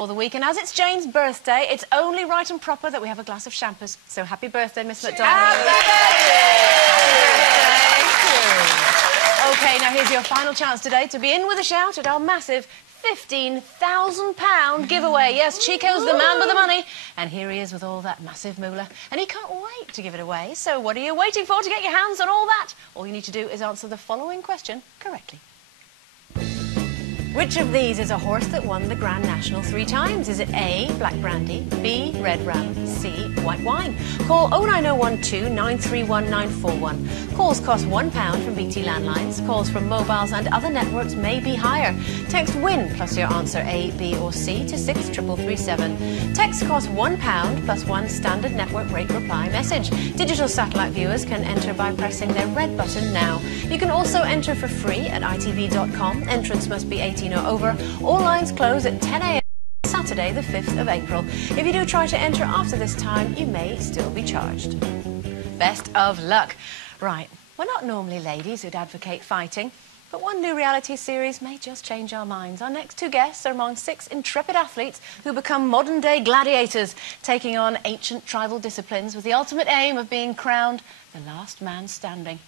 for the week, and as it's Jane's birthday, it's only right and proper that we have a glass of champers. So happy birthday, Miss McDonald. Happy birthday! OK, now here's your final chance today to be in with a shout at our massive £15,000 giveaway. Yes, Chico's the man with the money, and here he is with all that massive moolah, and he can't wait to give it away. So what are you waiting for to get your hands on all that? All you need to do is answer the following question correctly. Which of these is a horse that won the Grand National 3 times? Is it A, black brandy, B, red rum, C, white wine? Call 09012 931 941. Calls cost £1 from BT landlines. Calls from mobiles and other networks may be higher. Text WIN plus your answer A, B or C to 63337. Text costs £1 plus 1 standard network rate reply message. Digital satellite viewers can enter by pressing their red button now. You can also enter for free at itv.com. Entrance must be 18 or over. All lines close at 10 a.m. Saturday the 5th of April. If you do try to enter after this time, you may still be charged. Best of luck. Right, we're not normally ladies who'd advocate fighting, but one new reality series may just change our minds. Our next 2 guests are among 6 intrepid athletes who become modern-day gladiators, taking on ancient tribal disciplines with the ultimate aim of being crowned the last man standing.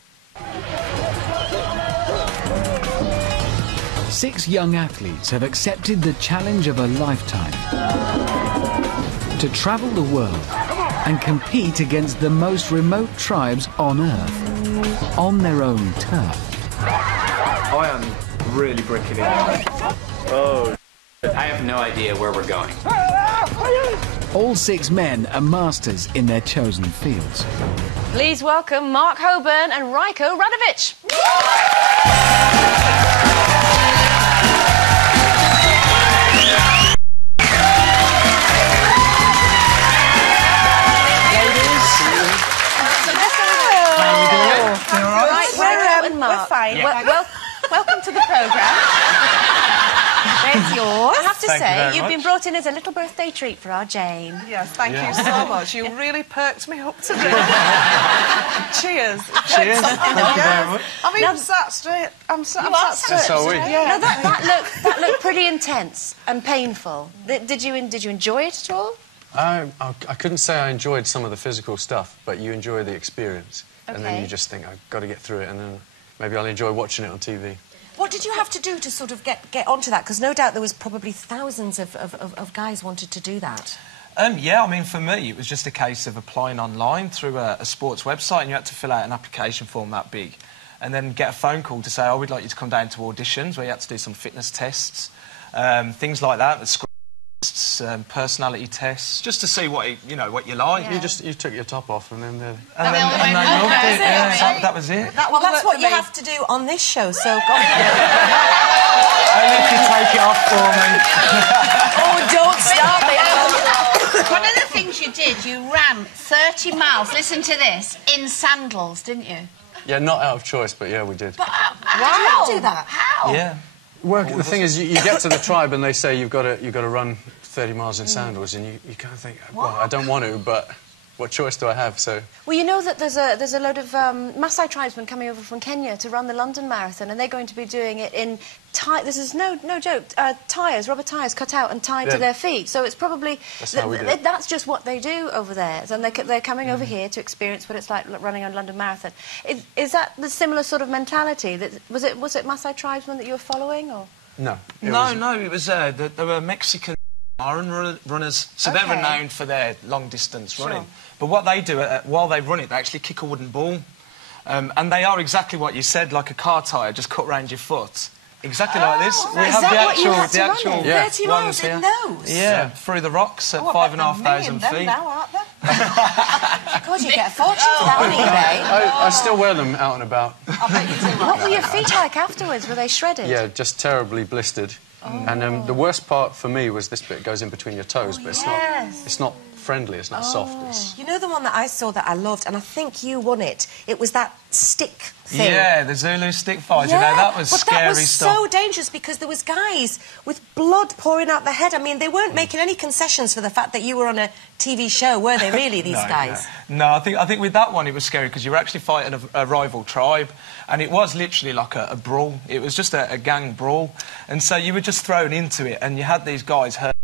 6 young athletes have accepted the challenge of a lifetime to travel the world and compete against the most remote tribes on Earth, on their own turf. I am really bricking it. Oh. I have no idea where we're going. All 6 men are masters in their chosen fields. Please welcome Mark Hoban and Rajko Radovice. We're fine. Yeah. Welcome to the programme. There's yours. I have to say, you've been brought in as a little birthday treat for our Jane. Yes, thank you so much. You really perked me up today. Cheers. Cheers. Thank you very much. I mean, I'm sat straight. I'm sat straight. So are we. Yeah. No, that looked pretty intense and painful. Did you enjoy it at all? I couldn't say I enjoyed some of the physical stuff, but you enjoy the experience. Okay. And then you just think, I've got to get through it, and then maybe I'll enjoy watching it on TV. What did you have to do to sort of get onto that? Because no doubt there was probably thousands of guys wanted to do that. Yeah, I mean, for me, it was just a case of applying online through a sports website, and you had to fill out an application form that big, and then get a phone call to say, oh, we'd like you to come down to auditions, where you had to do some fitness tests, things like that, personality tests, just to see what you like. Yeah. You took your top off, and then they loved it. Yeah, that was it. Well, that's what you have to do on this show. So go on. Only if you take it off for me. Oh, don't stop it. One of the things you did, you ran 30 miles. Listen to this, in sandals, didn't you? Yeah, not out of choice, but yeah, we did. But how did you do that? How? Yeah. Well, the thing is, you get to the tribe and they say you've got to run 30 miles in sandals, and you kind of think, well, I don't want to, but what choice do I have? So. Well, you know that there's a load of Maasai tribesmen coming over from Kenya to run the London Marathon, and they're going to be doing it in this is no joke, rubber tyres cut out and tied to their feet. So it's probably that's just what they do over there, and they're coming over here to experience what it's like running a London Marathon. Is that the similar sort of mentality? Was it Maasai tribesmen that you were following, or? No. It was there were Mexican runners, so they're renowned for their long distance running. But what they do while they run it, they actually kick a wooden ball, and they are exactly what you said, like a car tyre just cut round your foot. Exactly like this. We have the actual 30 miles in those? Yeah, through the rocks at 5,500 feet. Now, aren't they? God, you get a fortune for that on eBay. I still wear them out and about. I bet you do. What were your feet like afterwards? Were they shredded? Yeah, just terribly blistered. And the worst part for me was this bit goes in between your toes, but it's not friendly, it's not soft. You know the one that I saw that I loved, and I think you won it? It was that stick thing. Yeah, the Zulu stick fight, you know, that was scary stuff. That was so dangerous because there was guys with blood pouring out their head. I mean, they weren't making any concessions for the fact that you were on a TV show, were they, really, these guys? No, I think with that one it was scary because you were actually fighting a rival tribe, and it was literally like a brawl. It was just a gang brawl, and so you were just thrown into it, and you had these guys hurt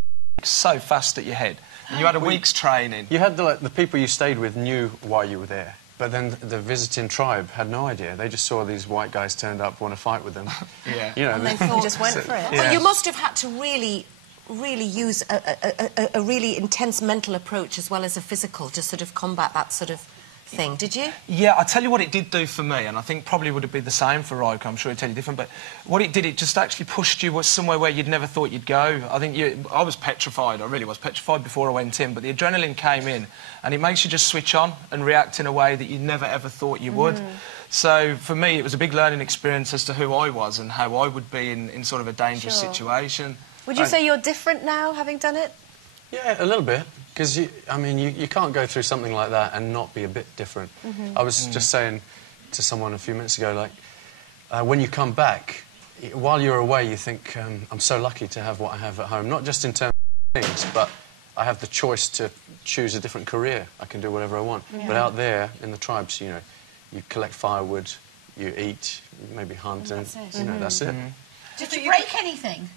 so fast at your head. And you had a week's training. You had the people you stayed with knew why you were there. But then the visiting tribe had no idea. They just saw these white guys turned up, want to fight with them. Yeah. You know, and they thought, just went for it. Yeah. Well, you must have had to really use a really intense mental approach as well as a physical to sort of combat that sort of thing, did you? Yeah, I'll tell you what it did do for me, and I think probably would have been the same for Rajko, I'm sure he'd tell you different, but what it did, it just actually pushed you somewhere where you'd never thought you'd go. I think I was petrified, I really was petrified before I went in, but the adrenaline came in, and it makes you just switch on and react in a way that you never ever thought you would. So, for me, it was a big learning experience as to who I was and how I would be in sort of a dangerous situation. Would you say you're different now, having done it? Yeah, a little bit. Because, I mean, you can't go through something like that and not be a bit different. I was just saying to someone a few minutes ago, like, when you come back, while you're away, you think, I'm so lucky to have what I have at home. Not just in terms of things, but I have the choice to choose a different career. I can do whatever I want. But out there, in the tribes, you know, you collect firewood, you eat, maybe hunt, and, you know, that's it. Did you break anything?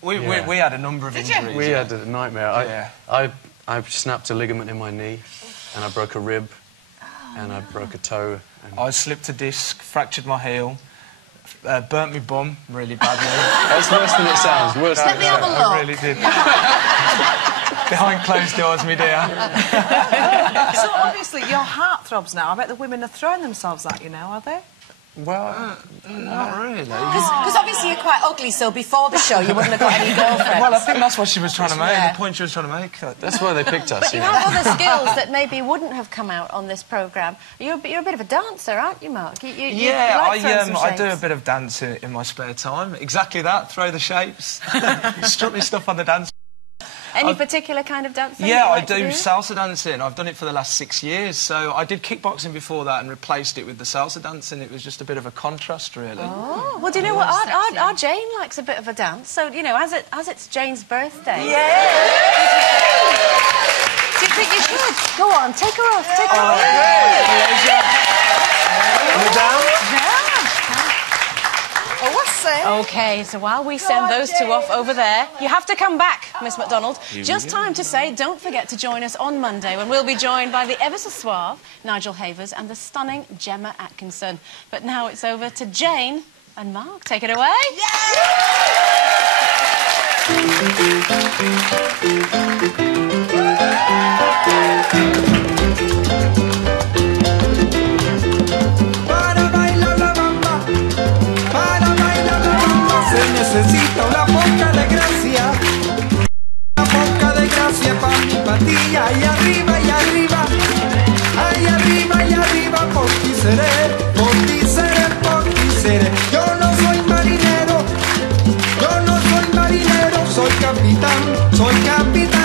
We had a number of injuries. We had a nightmare. I snapped a ligament in my knee, and I broke a rib, and I broke a toe. And I slipped a disc, fractured my heel, burnt my bum really badly. That's worse than it sounds. Worse Let than me it have a sounds. look. I really did. Behind closed doors, me dear. So, obviously, your heart throbs now. I bet the women are throwing themselves at you now, are they? Well, not really. Because obviously you're quite ugly, so before the show you wouldn't have got any girlfriends. Well, I think that's what she was trying to make, Yeah. the point she was trying to make. That's why they picked us. But you have other skills that maybe wouldn't have come out on this programme. You're a bit of a dancer, aren't you, Mark? You Yeah, like throwing some I do a shapes. bit of dancing in my spare time. Exactly that, throw the shapes. Struck me stuff on the dance. Any particular kind of dancing? Yeah, that you I like to do salsa dancing. I've done it for the last 6 years. So I did kickboxing before that and replaced it with the salsa dancing. It was just a bit of a contrast, really. Oh, well, do you know what? Our Jane likes a bit of a dance. So, you know, as it's Jane's birthday... Yeah! Do you think you should? Go on, take her off, take her off. We're down? Oh, what's that? OK, so while we send those two off over there, you have to come back, Miss MacDonald. Just time to say, don't forget to join us on Monday when we'll be joined by the ever so suave Nigel Havers and the stunning Gemma Atkinson. But now it's over to Jane and Mark. Take it away. Necesita una poca de gracia pa' mi patilla. Ahí arriba, y arriba, por ti seré, por ti seré, por ti seré. Yo no soy marinero, soy capitán